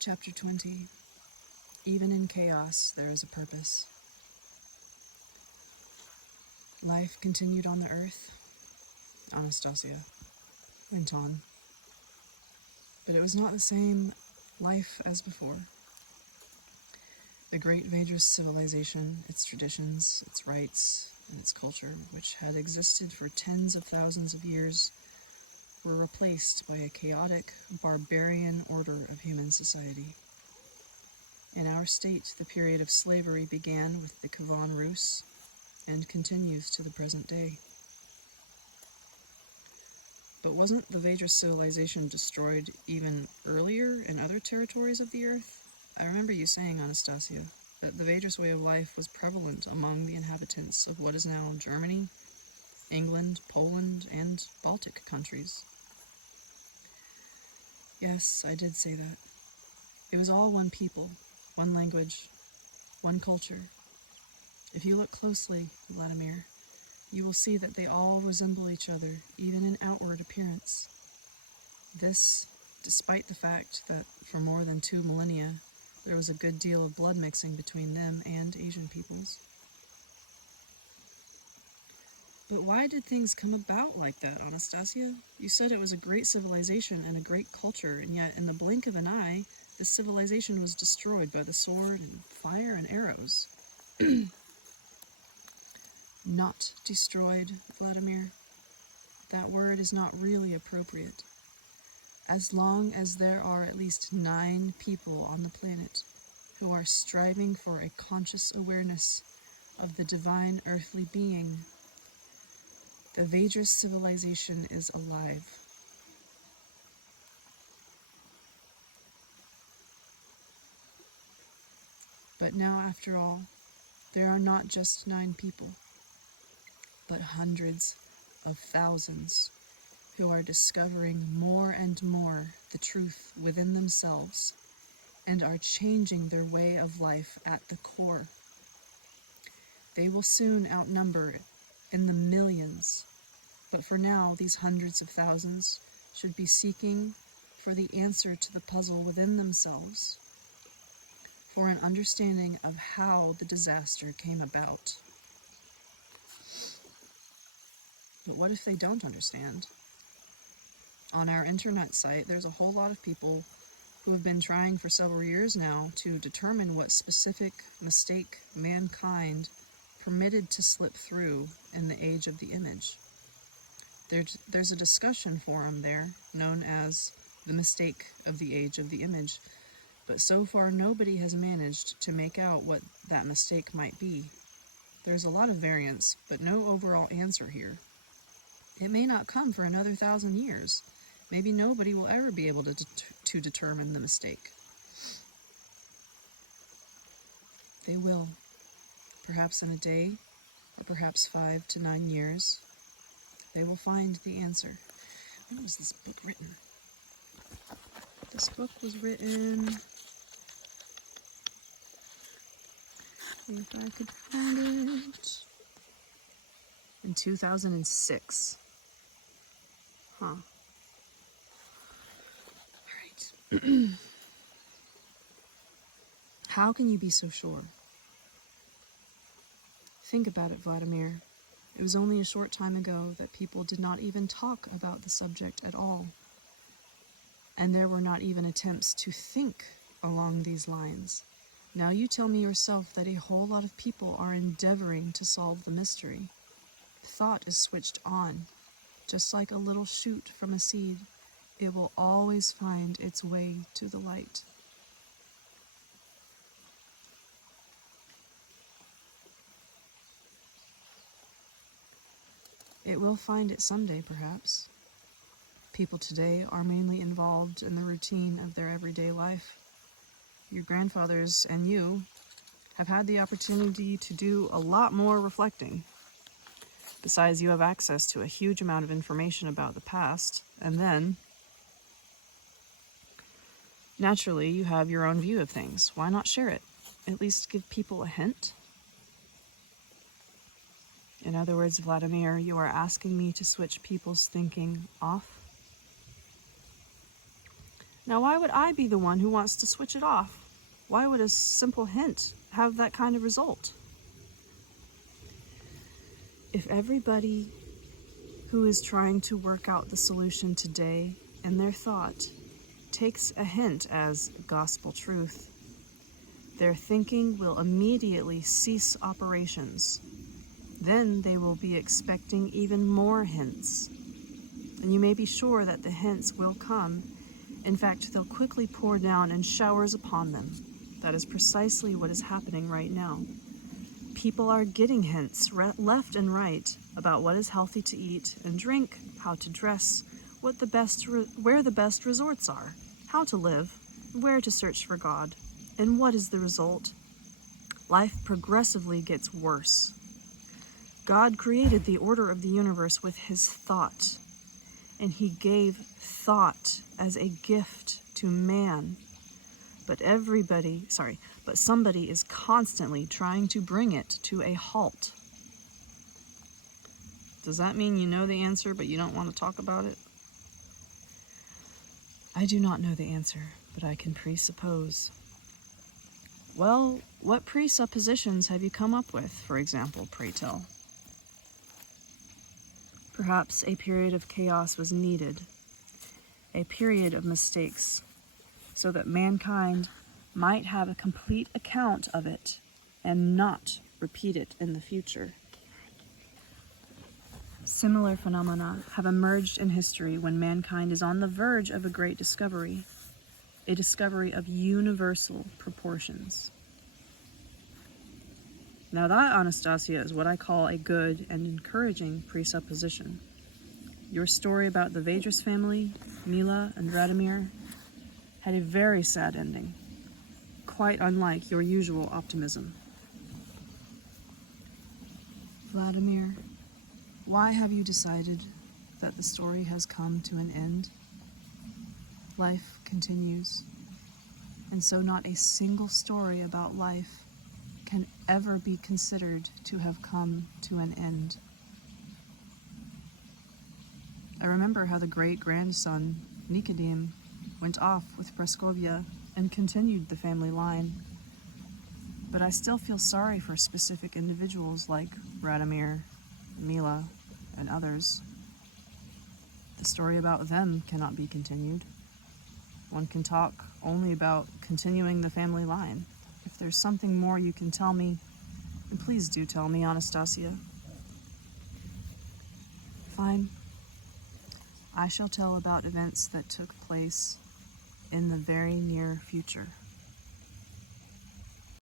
Chapter 20. Even in chaos, there is a purpose. Life continued on the earth, Anastasia went on. But it was not the same life as before. The great Vedas civilization, its traditions, its rites, and its culture, which had existed for tens of thousands of years, were replaced by a chaotic, barbarian order of human society. In our state, the period of slavery began with the Kvan Rus and continues to the present day. But wasn't the Vedas civilization destroyed even earlier in other territories of the earth? I remember you saying, Anastasia, that the Vedas way of life was prevalent among the inhabitants of what is now Germany, England, Poland, and Baltic countries. Yes, I did say that. It was all one people, one language, one culture. If you look closely, Vladimir, you will see that they all resemble each other, even in outward appearance. This, despite the fact that for more than 2 millennia, there was a good deal of blood mixing between them and Asian peoples. But why did things come about like that, Anastasia? You said it was a great civilization and a great culture, and yet in the blink of an eye, this civilization was destroyed by the sword and fire and arrows. Not destroyed, Vladimir. That word is not really appropriate. As long as there are at least 9 people on the planet who are striving for a conscious awareness of the divine earthly being, the Vedas civilization is alive. But now, after all, there are not just 9 people, but hundreds of thousands who are discovering more and more the truth within themselves and are changing their way of life at the core. They will soon outnumber in the millions, but for now these hundreds of thousands should be seeking for the answer to the puzzle within themselves, for an understanding of how the disaster came about. But what if they don't understand? On our internet site, there's a whole lot of people who have been trying for several years now to determine what specific mistake mankind permitted to slip through in the age of the image. There's a discussion forum there known as the mistake of the age of the image, but so far nobody has managed to make out what that mistake might be. There's a lot of variance, but no overall answer here. It may not come for another 1,000 years. Maybe nobody will ever be able to determine the mistake. They will. Perhaps in a day, or perhaps 5 to 9 years, they will find the answer. When was this book written? This book was written... if I could find it... in 2006. Huh. Alright. How can you be so sure? Think about it, Vladimir. It was only a short time ago that people did not even talk about the subject at all. And there were not even attempts to think along these lines. Now you tell me yourself that a whole lot of people are endeavoring to solve the mystery. Thought is switched on. Just like a little shoot from a seed, it will always find its way to the light. It will find it someday, perhaps. People today are mainly involved in the routine of their everyday life. Your grandfathers and you have had the opportunity to do a lot more reflecting. Besides, you have access to a huge amount of information about the past, and then, naturally, you have your own view of things. Why not share it? At least give people a hint? In other words, Vladimir, you are asking me to switch people's thinking off? Now, why would I be the one who wants to switch it off? Why would a simple hint have that kind of result? If everybody who is trying to work out the solution today in their thought takes a hint as gospel truth, their thinking will immediately cease operations. Then they will be expecting even more hints. And you may be sure that the hints will come. In fact, they'll quickly pour down in showers upon them. That is precisely what is happening right now. People are getting hints left and right about what is healthy to eat and drink, how to dress, where the best resorts are, how to live, where to search for God. And what is the result? Life progressively gets worse. God created the order of the universe with his thought, and he gave thought as a gift to man. But somebody is constantly trying to bring it to a halt. Does that mean you know the answer, but you don't want to talk about it? I do not know the answer, but I can presuppose. Well, what presuppositions have you come up with, for example, pray tell? Perhaps a period of chaos was needed, a period of mistakes, so that mankind might have a complete account of it and not repeat it in the future. Similar phenomena have emerged in history when mankind is on the verge of a great discovery, a discovery of universal proportions. Now that, Anastasia, is what I call a good and encouraging presupposition. Your story about the Vedras family, Mila and Radomir, had a very sad ending, quite unlike your usual optimism. Vladimir, why have you decided that the story has come to an end? Life continues, and so not a single story about life can ever be considered to have come to an end. I remember how the great-grandson, Nikodim, went off with Praskovia and continued the family line. But I still feel sorry for specific individuals like Radomir, Mila, and others. The story about them cannot be continued. One can talk only about continuing the family line. If there's something more you can tell me, then please do tell me, Anastasia. Fine. I shall tell about events that took place in the very near future.